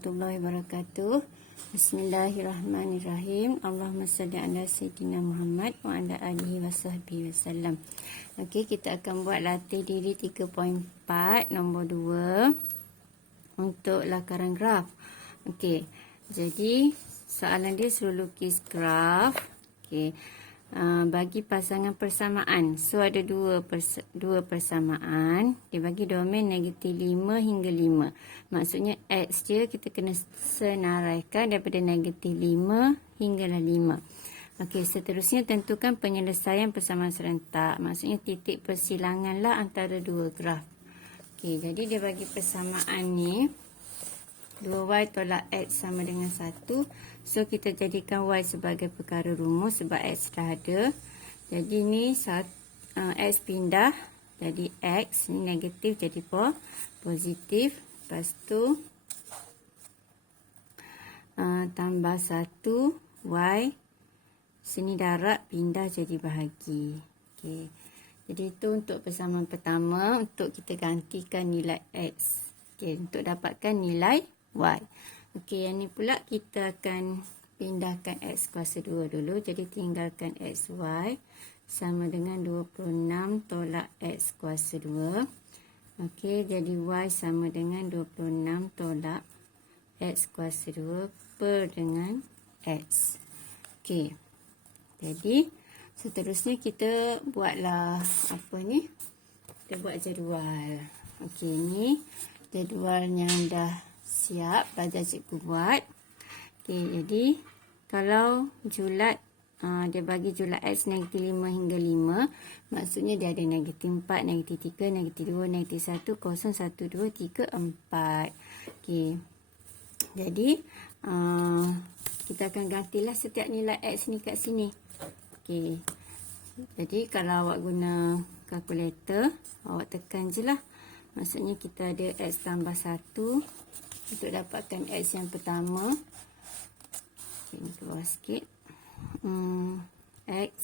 warahmatullahi wabarakatuh. Bismillahirrahmanirrahim. Allahumma salli ala sayyidina Muhammad wa ala alihi wa sahbihi wasallam. Okey, kita akan buat latih diri 3.4 nombor 2 untuk lakaran graf. Okey, jadi soalan dia suruh lukis graf. Okey. Bagi pasangan persamaan. So ada dua persamaan. Dia bagi domain negatif 5 hingga 5. Maksudnya X je kita kena senaraikan daripada negatif 5 hingga 5. Okey, seterusnya tentukan penyelesaian persamaan serentak. Maksudnya titik persilangan lah antara dua graf. Okey, jadi dia bagi persamaan ni 2y tolak x sama dengan 1. So, kita jadikan y sebagai perkara rumus sebab x dah ada. Jadi, ni x pindah. Jadi, x ni negatif jadi positif. Lepas tu, tambah 1 y. Sini darab pindah jadi bahagi. Okay. Jadi, itu untuk persamaan pertama. Untuk kita gantikan nilai x. Okay, untuk dapatkan nilai y. Okey, yang ni pula kita akan pindahkan x kuasa 2 dulu. Jadi tinggalkan xy sama dengan 26 tolak x kuasa 2. Okey, jadi y sama dengan 26 tolak x kuasa 2 per dengan x. Okey. Jadi seterusnya kita buatlah apa ni? Kita buat jadual. Okey, ni jadual yang dah siap belajar cikgu buat. Okey, jadi kalau julat dia bagi julat x negatif 5 hingga 5, maksudnya dia ada negatif 4, negatif 3, negatif 2, negatif 1, 0, 1, 2, 3, 4. Okey. Jadi kita akan gantilah setiap nilai x ni kat sini. Okey. Jadi kalau awak guna kalkulator, awak tekan je lah. Maksudnya kita ada x tambah 1 untuk dapatkan x yang pertama. Okay, ini keluar sikit. X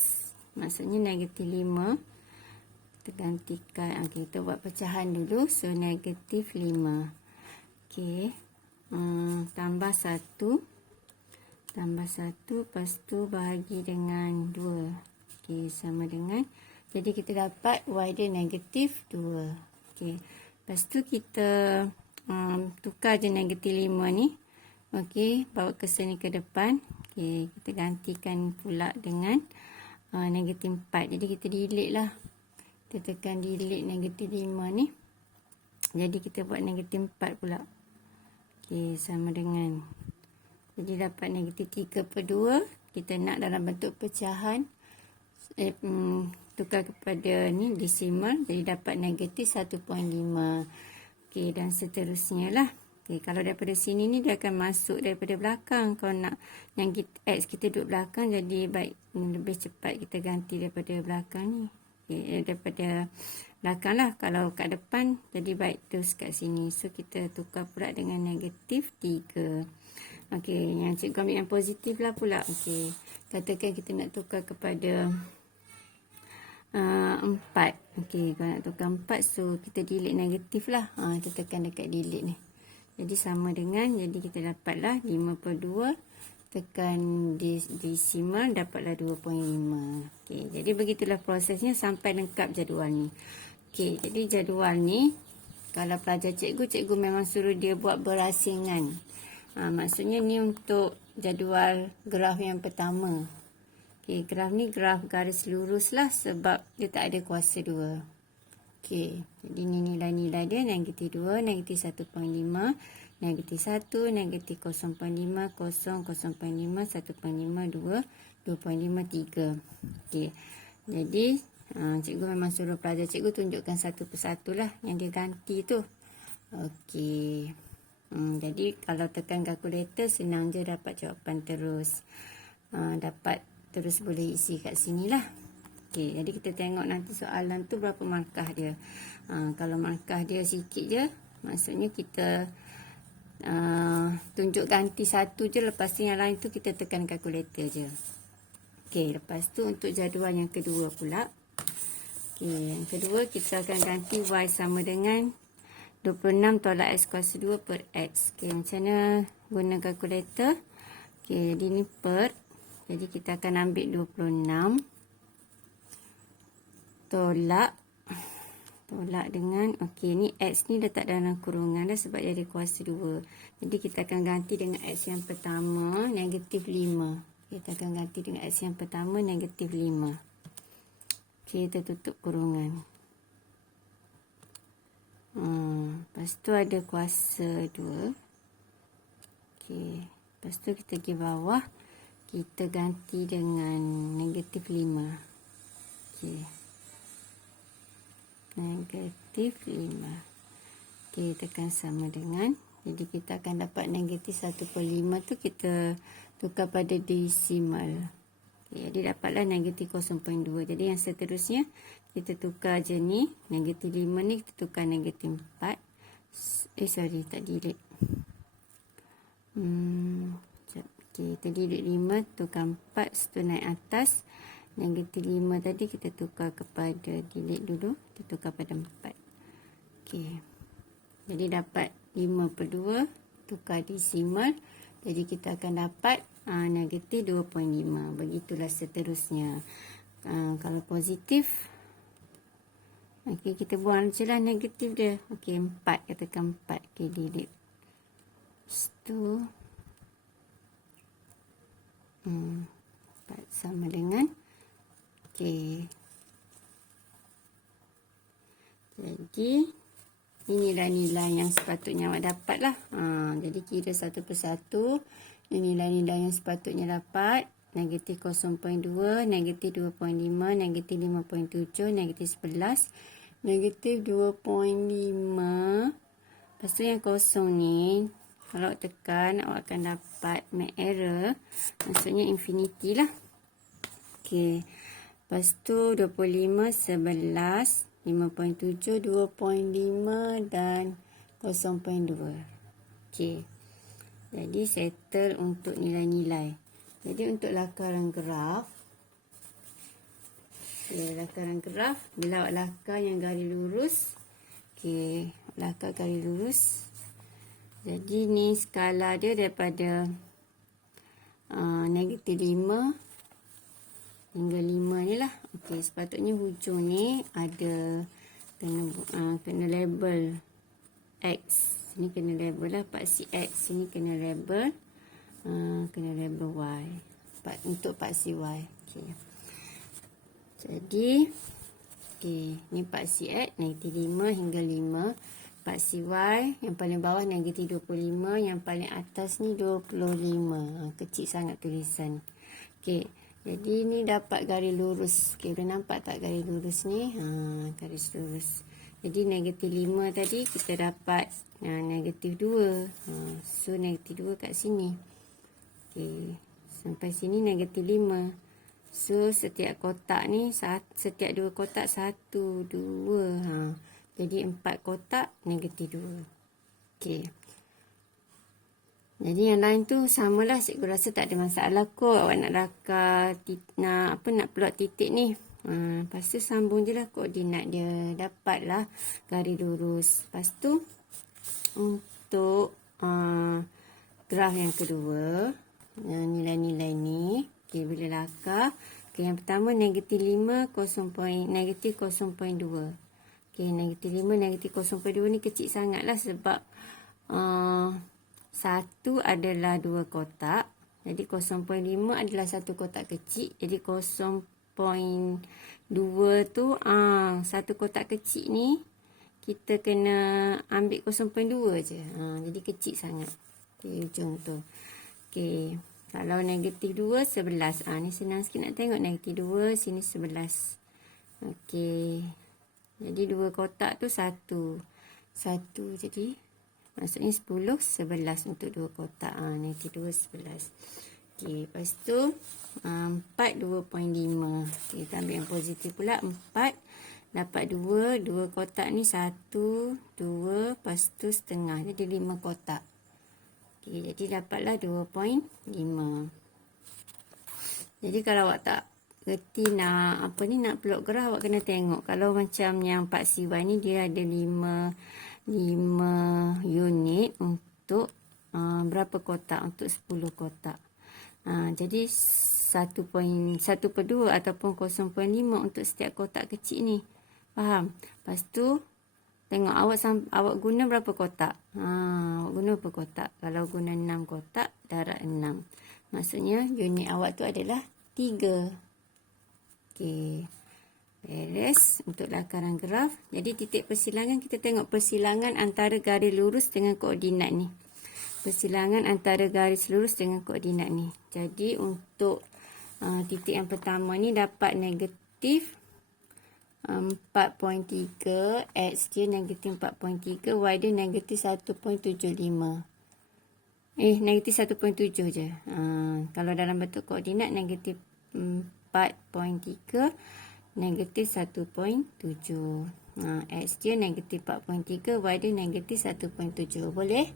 maksudnya negatif 5. Kita gantikan. Okay, kita buat pecahan dulu. So, negatif 5. Okay. Tambah 1. Tambah 1. Lepas tu bahagi dengan 2. Okay, sama dengan. Jadi, kita dapat y dia negatif 2. Okay. Lepas tu kita tukar je negatif 5 ni. Okey, bawa kesan ni ke depan. Okey, kita gantikan pula dengan negatif 4. Jadi kita delete lah. Kita tekan delete negatif 5 ni. Jadi kita buat negatif 4 pula. Okey, sama dengan. Jadi dapat negatif 3/2. Kita nak dalam bentuk pecahan. Tukar kepada ni desimal. Jadi dapat negatif 1.5. Okey, dan seterusnya lah. Okey, kalau daripada sini ni dia akan masuk daripada belakang. Kalau nak yang x kita duduk belakang, jadi baik lebih cepat kita ganti daripada belakang ni. Okey, daripada belakang lah. Kalau kat depan, jadi baik terus kat sini. So, kita tukar pula dengan negatif 3. Okey, yang cikgu ambil yang positif lah pula. Okey, katakan kita nak tukar kepada 4. Okey, kalau nak tukar 4, so kita delete negatif lah. Kita tekan dekat delete ni. Jadi sama dengan, jadi kita dapatlah 5/2. Tekan desimal, dapatlah 2.5. Okey, jadi begitulah prosesnya sampai lengkap jadual ni. Okey, jadi jadual ni, kalau pelajar cikgu memang suruh dia buat berasingan. Maksudnya ni untuk jadual graf yang pertama. Okey, graf ni graf garis lurus lah sebab dia tak ada kuasa 2. Okey, jadi ni nilai-nilai dia negatif 2, negatif 1.5, negatif 1, negatif 0.5, 0, 0.5, 1.5, 2, 2.5, 3. Okey, jadi cikgu memang suruh pelajar cikgu tunjukkan satu persatu lah yang dia ganti tu. Okey, jadi kalau tekan kalkulator senang je dapat jawapan terus. Dapat terus boleh isi kat sini lah. Okey, jadi kita tengok nanti soalan tu berapa markah dia. Kalau markah dia sikit je, maksudnya kita tunjuk ganti satu je, lepas tu yang lain tu kita tekan kalkulator je. Okey, lepas tu untuk jadual yang kedua pula. Okey, yang kedua kita akan ganti y sama dengan 26 tolak X kuasa 2 per X. Okey, macam mana guna kalkulator? Okey, jadi ni per. Jadi kita akan ambil 26 tolak dengan, okey, ni X ni letak dalam kurungan dah sebab dia ada kuasa 2. Jadi kita akan ganti dengan X yang pertama, negatif 5. Kita akan ganti dengan X yang pertama, negatif 5. Okey, kita tutup kurungan. Lepas tu ada kuasa 2. Okey, lepas tu kita pergi bawah, kita ganti dengan negatif 5. Okey, negatif 5. Okey, tekan sama dengan, jadi kita akan dapat negatif 1/5 tu kita tukar pada desimal. Okey, jadi dapatlah negatif 0.2. Jadi yang seterusnya kita tukar je ni, negatif 5 ni kita tukar negatif 4. Sorry, tak delete. Okey, kita delete 5, tukar 4, situ naik atas. Negatif 5 tadi kita tukar kepada, delete dulu, kita tukar pada 4. Okey, jadi dapat 5/2, tukar desimal. Jadi kita akan dapat negatif 2.5. Begitulah seterusnya. Kalau positif, okey, kita buang je lah negatif dia. Okey, 4, katakan 4. Okey, delete. Itu 4 sama dengan, okey, jadi inilah nilai yang sepatutnya awak dapat lah. Jadi kira satu persatu. Ini nilai-nilai yang sepatutnya dapat. Negatif 0.2, negatif 2.5, negatif 5.7, negatif 11, negatif 2.5. Lepas tu yang kosong ni, kalau awak tekan, awak akan dapat make error. Maksudnya infinity lah. Okey. Lepas tu 25, 11, 5.7, 2.5 dan 0.2. Okey. Jadi settle untuk nilai-nilai. Jadi untuk lakaran graf. Okey, lakaran graf. Bila awak lakar yang garis lurus. Okey, lakar garis lurus. Jadi ni skala dia daripada negatif 5 hingga 5 ni lah. Okey, sepatutnya hujung ni ada kena label X. Sini kena label lah paksi X. Sini kena label Y. Untuk paksi Y. Okey. Jadi okey, ni paksi X negatif 5 hingga 5. Paksi Y yang paling bawah negatif 25, yang paling atas ni 25. Kecil sangat tulisan. Okey. Jadi ni dapat garis lurus. Okey, boleh nampak tak garis lurus ni? Garis lurus. Jadi negatif 5 tadi kita dapat negatif 2. So negatif 2 kat sini. Okey, sampai sini negatif 5. So setiap kotak ni, setiap 2 kotak 1, 2. Jadi 4 kotak negatif 2. Okey. Jadi yang lain tu samalah, cikgu rasa tak ada masalah kot. Awak nak lakar, nak plot titik ni. Lepas tu sambung je lah koordinat dia. Dapatlah garis lurus. Lepas tu untuk graf yang kedua, nilai-nilai ni. Okay, bila lakar. Okay, yang pertama negatif 5, negatif 0.2. Okay, negatif 5, negatif 0.2 ni kecil sangat lah sebab 1 adalah 2 kotak. Jadi 0.5 adalah 1 kotak kecil. Jadi 0.2 tu 1 kotak kecil ni kita kena ambil 0.2 je. Jadi kecil sangat. Okey, ujung tu. Okey, kalau negatif 2, 11. Ni senang sikit nak tengok. Negatif 2, sini 11. Okey. Jadi 2 kotak tu 1. Jadi maksudnya 10, 11 untuk 2 kotak. Negatif 2, 11. Okey, lepas tu 4, 2.5. Okay, kita ambil yang positif pula. 4 dapat 2. 2 kotak ni 1, 2, lepas tu setengah. Jadi 5 kotak. Okey, jadi dapatlah 2.5. Jadi kalau awak tak reti nak plot graf, awak kena tengok. Kalau macam yang paksi Y ni dia ada 5 5 unit untuk berapa kotak? Untuk 10 kotak. Jadi 1.2 ataupun 0.5 untuk setiap kotak kecil ni. Faham? Lepas tu tengok awak guna berapa kotak. Awak guna berapa kotak? Kalau guna 6 kotak, darab 6. Maksudnya unit awak tu adalah 3. Okey. Beres untuk lakaran graf. Jadi titik persilangan, kita tengok persilangan antara garis lurus dengan koordinat ni. Persilangan antara garis lurus dengan koordinat ni. Jadi untuk titik yang pertama ni dapat negatif 4.3, X dia negatif 4.3, Y dia negatif 1.75. Negatif 1.7 je. Kalau dalam bentuk koordinat negatif 4.3, negatif 1.7. X dia negatif 4.3, Y dia negatif 1.7. Boleh?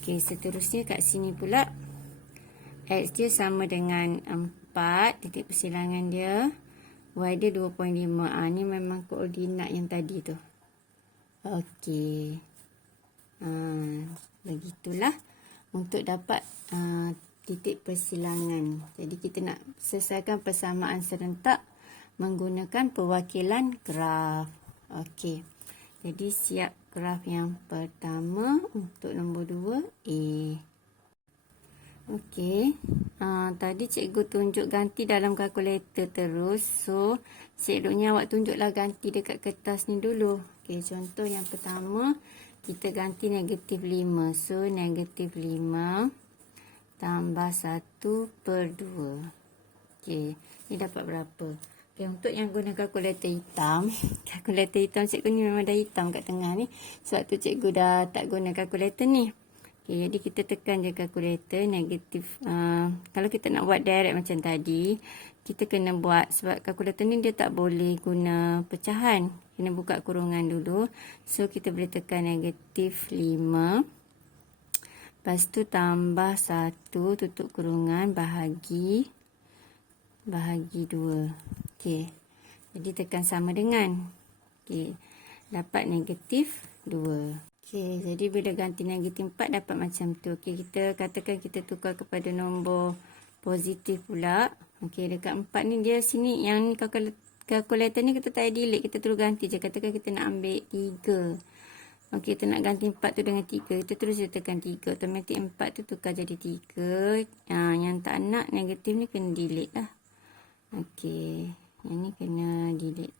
Okey, seterusnya kat sini pula X dia sama dengan 4, titik persilangan dia. Y dia 2.5. Ni memang koordinat yang tadi tu. Okey. Begitulah untuk dapat titik persilangan. Jadi kita nak selesaikan persamaan serentak menggunakan perwakilan graf. Okey. Jadi siap graf yang pertama untuk nombor 2A. Okey. Tadi cikgu tunjuk ganti dalam kalkulator terus. So, seeloknya awak tunjuklah ganti dekat kertas ni dulu. Okey, contoh yang pertama kita ganti negatif 5. So, negatif 5 tambah 1/2. Okey, ni dapat berapa? Okay, untuk yang guna kalkulator hitam, kalkulator hitam cikgu ni memang dah hitam kat tengah ni. Sebab tu cikgu dah tak guna kalkulator ni. Okay, jadi kita tekan je kalkulator negatif. Kalau kita nak buat direct macam tadi, kita kena buat, sebab kalkulator ni dia tak boleh guna pecahan. Kena buka kurungan dulu. So, kita boleh tekan negatif 5. Lepas tu tambah 1, tutup kurungan, bahagi 2. Okey. Jadi tekan sama dengan. Okey. Dapat negatif 2. Okey, jadi bila ganti negatif 4 dapat macam tu. Okey, kita katakan kita tukar kepada nombor positif pula. Okey, dekat 4 ni dia sini yang kalkulator ni kita tak delete, kita terus ganti je. Katakan kita nak ambil 3. Okey, kita nak ganti 4 tu dengan 3. Kita terus je tekan 3. Automatik 4 tu tukar jadi 3. Yang tak nak negatif ni kena delete lah. Okey, yang ni kena delete.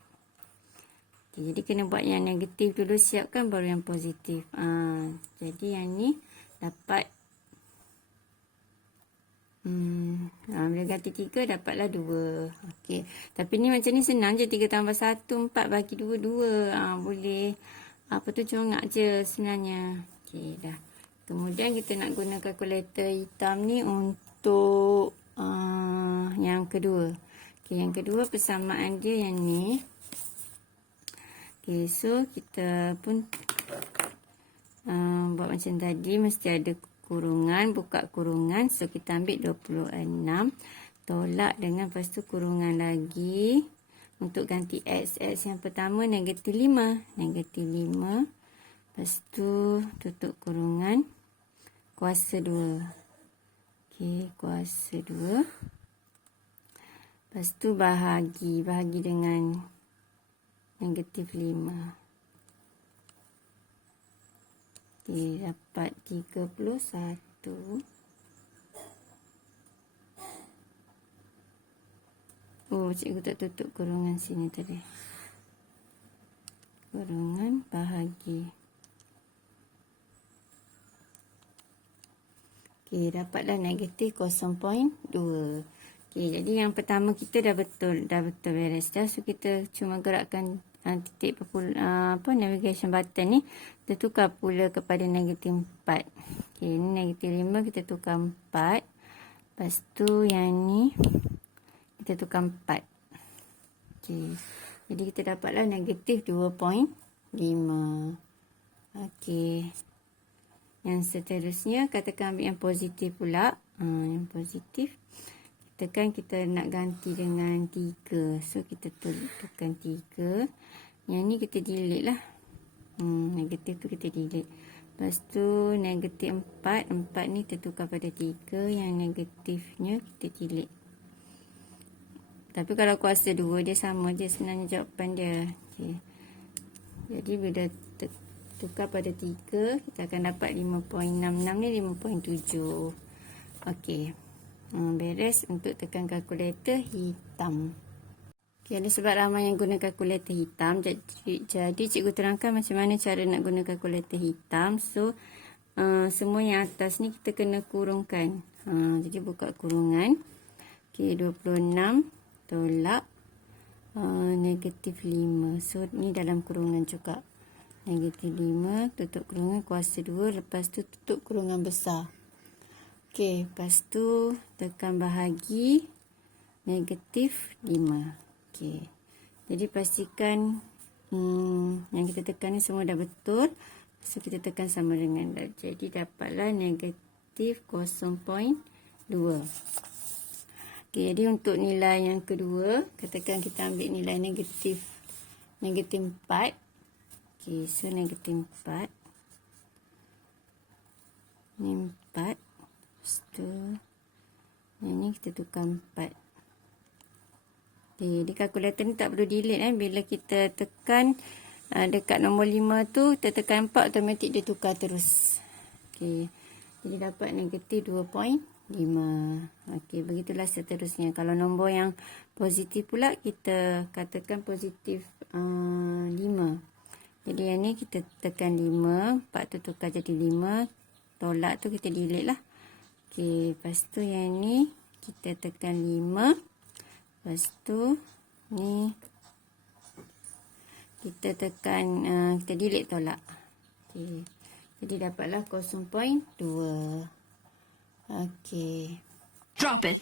Okay, jadi kena buat yang negatif dulu, siapkan baru yang positif. Jadi yang ni dapat bila ganti 3 dapatlah 2. Okey, tapi ni macam ni senang je, 3 tambah 1 4 bagi 2 2. Boleh apa tu congak je sebenarnya. Okey, dah. Kemudian kita nak guna kalkulator hitam ni untuk yang kedua. Okey, yang kedua persamaan dia yang ni. Okay, so kita pun buat macam tadi, mesti ada kurungan, buka kurungan. So, kita ambil 26, tolak dengan lepas tu kurungan lagi. Untuk ganti X yang pertama negatif 5. Negatif 5. Lepas tu tutup kurungan, kuasa 2. Okay, kuasa 2. Lepas tu bahagi dengan negatif 5. Okey, dapat 31. Cikgu tak tutup kurungan sini tadi. Kurungan bahagi. Okey, dapatlah negatif 0.2. Okey, jadi yang pertama kita dah betul beres dah. So, kita cuma gerakkan titik navigation button ni, kita tukar pula kepada negatif 4. Okey, ni negatif 5 kita tukar 4. Lepas tu yang ni kita tukar 4. Okey, jadi kita dapatlah negatif 2.5. Okey, yang seterusnya katakan ambil yang positif pula. Yang positif tekan, kita nak ganti dengan 3. So, kita tekan 3. Yang ni kita delete lah. Negatif tu kita delete. Lepas tu negatif 4. 4 ni tertukar pada 3. Yang negatifnya kita delete. Tapi kalau kuasa 2 dia sama je sebenarnya jawapan dia. Okay. Jadi bila tukar pada 3, kita akan dapat 5.66 ni 5.7. Okey. Beres untuk tekan kalkulator hitam. Okay, ada sebab ramai yang guna kalkulator hitam. Jadi cikgu terangkan macam mana cara nak guna kalkulator hitam. So, semua yang atas ni kita kena kurungkan. Jadi buka kurungan. Okay, 26 tolak negatif 5. So, ni dalam kurungan juga. Negatif 5, tutup kurungan kuasa 2. Lepas tu tutup kurungan besar. Okay, lepas tu tekan bahagi negatif 5. Okay. Jadi pastikan yang kita tekan ni semua dah betul. So kita tekan sama dengan dah. Jadi dapatlah negatif 0.2. Okay, jadi untuk nilai yang kedua, katakan kita ambil nilai negatif 4. Okay, so negatif 4. Ni 4. Lepas tu yang ni kita tukar 4. Okay, di kalkulator ni tak perlu delete bila kita tekan dekat nombor 5 tu, kita tekan 4 automatik dia tukar terus. Okey. Jadi dapat negatif 2.5. Okey, begitulah seterusnya. Kalau nombor yang positif pula kita katakan positif 5. Jadi yang ni kita tekan 5, 4 tu tukar jadi 5, tolak tu kita delete lah. Okey, lepas tu yang ni kita tekan 5. Lepas tu ni kita tekan kita delete tolak. Okey. Jadi dapatlah 0.2. Okey. Drop it.